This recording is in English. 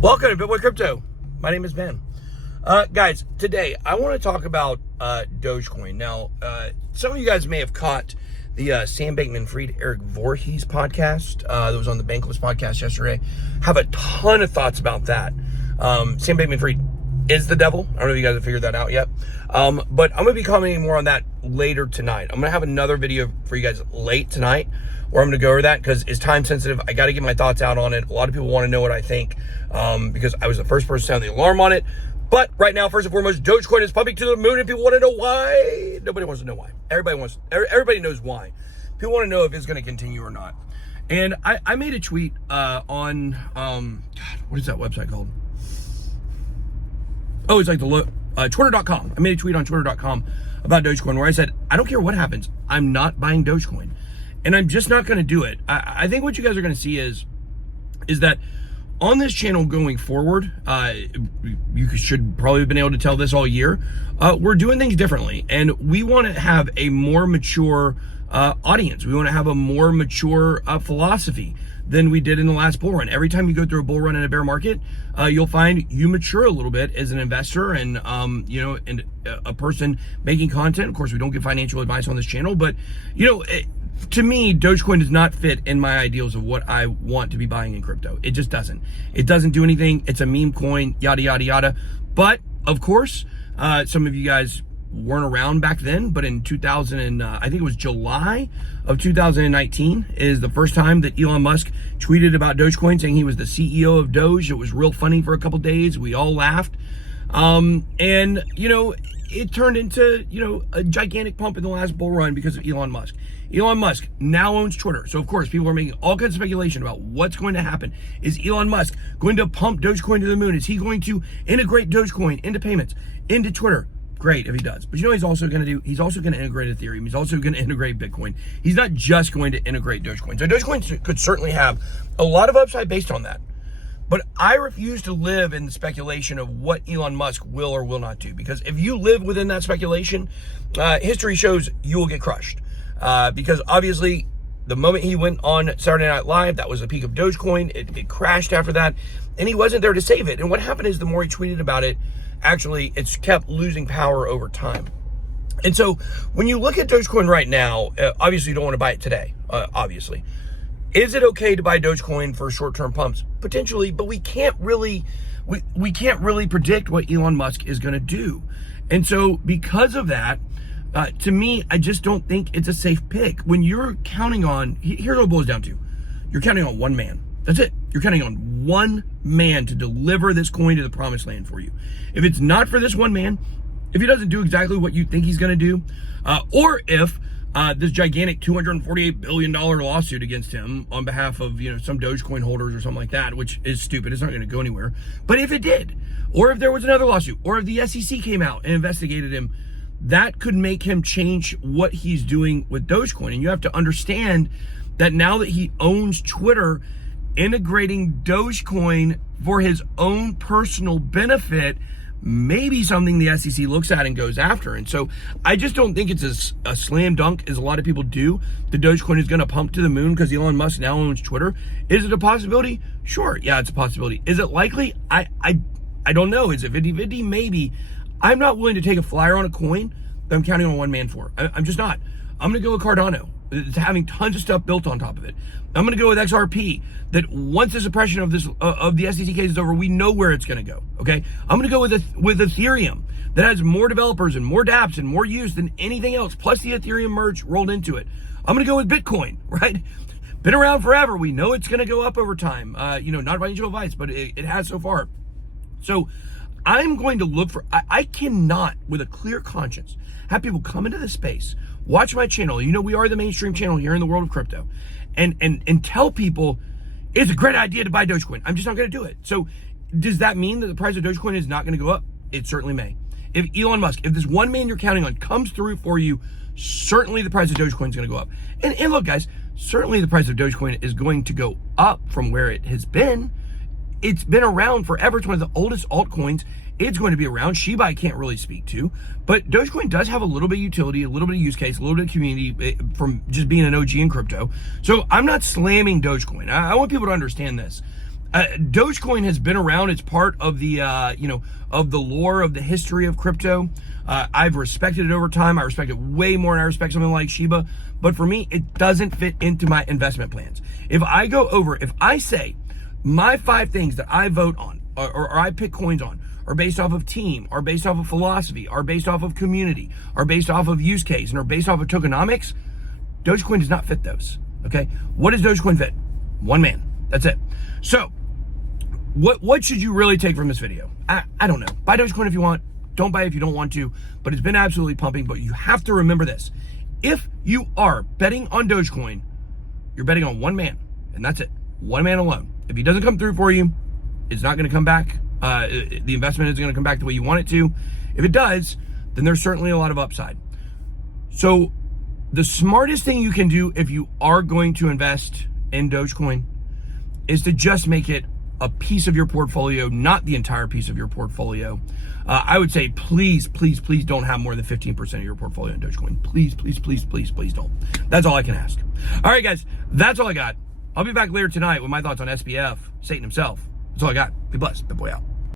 Welcome to BitSquad Crypto. My name is Ben. Guys, today I want to talk about Dogecoin. Now, some of you guys may have caught the Sam Bankman-Fried, Eric Voorhees podcast that was on the Bankless podcast yesterday. Have a ton of thoughts about that. Sam Bankman-Fried is the devil. I don't know if you guys have figured that out yet. But I'm going to be commenting more on that later tonight. I'm going to have another video for you guys late tonight where I'm going to go over that because it's time sensitive. I got to get my thoughts out on it. A lot of people want to know what I think because I was the first person to sound the alarm on it. But right now, first and foremost, Dogecoin is pumping to the moon and people want to know why. Nobody wants to know why. Everybody knows why. People want to know if it's going to continue or not. And I made a tweet on, God, what is that website called? Oh, it's like Twitter.com. I made a tweet on Twitter.com about Dogecoin where I said, I don't care what happens. I'm not buying Dogecoin. And I'm just not going to do it. I think what you guys are going to see is that on this channel going forward, you should probably have been able to tell this all year, we're doing things differently. And we want to have a more mature audience. We want to have a more mature philosophy than we did in the last bull run. Every time you go through a bull run in a bear market, you'll find you mature a little bit as an investor and and a person making content. Of course, we don't give financial advice on this channel, but to me, Dogecoin does not fit in my ideals of what I want to be buying in crypto. It just doesn't. It doesn't do anything. It's a meme coin, yada, yada, yada. But of course, some of you guys weren't around back then, but in I think it was July of 2019 is the first time that Elon Musk tweeted about Dogecoin saying he was the CEO of Doge. It was real funny for a couple days. We all laughed. It turned into, a gigantic pump in the last bull run because of Elon Musk. Elon Musk now owns Twitter. So, of course, people are making all kinds of speculation about what's going to happen. Is Elon Musk going to pump Dogecoin to the moon? Is he going to integrate Dogecoin into payments, into Twitter? Great if he does. But he's also going to integrate Ethereum. He's also going to integrate Bitcoin. He's not just going to integrate Dogecoin. So Dogecoin could certainly have a lot of upside based on that. But I refuse to live in the speculation of what Elon Musk will or will not do. Because if you live within that speculation, history shows you will get crushed. Because obviously, the moment he went on Saturday Night Live, that was the peak of Dogecoin. It crashed after that. And he wasn't there to save it. And what happened is the more he tweeted about it, actually, it's kept losing power over time. And so when you look at Dogecoin right now, obviously you don't want to buy it today, obviously. Is it okay to buy Dogecoin for short-term pumps? Potentially, but we can't really predict what Elon Musk is going to do. And so because of that, to me, I just don't think it's a safe pick. When you're counting on, here's what it boils down to. You're counting on one man. That's it. You're counting on one man to deliver this coin to the promised land for you. If it's not for this one man, if he doesn't do exactly what you think he's going to do, or if this gigantic $248 billion lawsuit against him on behalf of some Dogecoin holders or something like that, which is stupid, it's not going to go anywhere. But if it did, or if there was another lawsuit, or if the SEC came out and investigated him, that could make him change what he's doing with Dogecoin. And you have to understand that now that he owns Twitter, integrating Dogecoin for his own personal benefit may be something the SEC looks at and goes after. And so I just don't think it's a slam dunk as a lot of people do. The Dogecoin is going to pump to the moon because Elon Musk now owns Twitter. Is it a possibility? Sure. Yeah, it's a possibility. Is it likely? I don't know. Is it 50-50? Maybe. I'm not willing to take a flyer on a coin that I'm counting on one man for. I'm just not. I'm going to go with Cardano. It's having tons of stuff built on top of it. I'm going to go with XRP, that once the suppression of the SEC case is over, we know where it's going to go, okay? I'm going to go with Ethereum, that has more developers and more dApps and more use than anything else, plus the Ethereum merge rolled into it. I'm going to go with Bitcoin, right? Been around forever. We know it's going to go up over time. Not financial advice, but it has so far. So I'm going to look for, I cannot, with a clear conscience, have people come into this space, watch my channel. We are the mainstream channel here in the world of crypto, and tell people it's a great idea to buy Dogecoin. I'm just not going to do it. So does that mean that the price of Dogecoin is not going to go up? It certainly may. If Elon Musk, if this one man you're counting on comes through for you, certainly the price of Dogecoin is going to go up. And look, guys, certainly the price of Dogecoin is going to go up from where it has been. It's been around forever. It's one of the oldest altcoins. It's going to be around. Shiba I can't really speak to, but Dogecoin does have a little bit of utility, a little bit of use case, a little bit of community from just being an OG in crypto. So I'm not slamming Dogecoin. I want people to understand this. Dogecoin has been around. It's part of the, of the lore of the history of crypto. I've respected it over time. I respect it way more than I respect something like Shiba. But for me, it doesn't fit into my investment plans. If I say my 5 things that I vote on or I pick coins on are based off of team, are based off of philosophy, are based off of community, are based off of use case, and are based off of tokenomics, Dogecoin does not fit those. Okay? What does Dogecoin fit? One man. That's it. So, what should you really take from this video? I don't know. Buy Dogecoin if you want. Don't buy it if you don't want to. But it's been absolutely pumping. But you have to remember this. If you are betting on Dogecoin, you're betting on one man. And that's it. One man alone. If he doesn't come through for you, it's not going to come back. The investment isn't going to come back the way you want it to. If it does, then there's certainly a lot of upside. So the smartest thing you can do if you are going to invest in Dogecoin is to just make it a piece of your portfolio, not the entire piece of your portfolio. I would say please don't have more than 15% of your portfolio in Dogecoin. Please don't. That's all I can ask. All right, guys, that's all I got. I'll be back later tonight with my thoughts on SBF, Satan himself. That's all I got. Be blessed. Big boy out.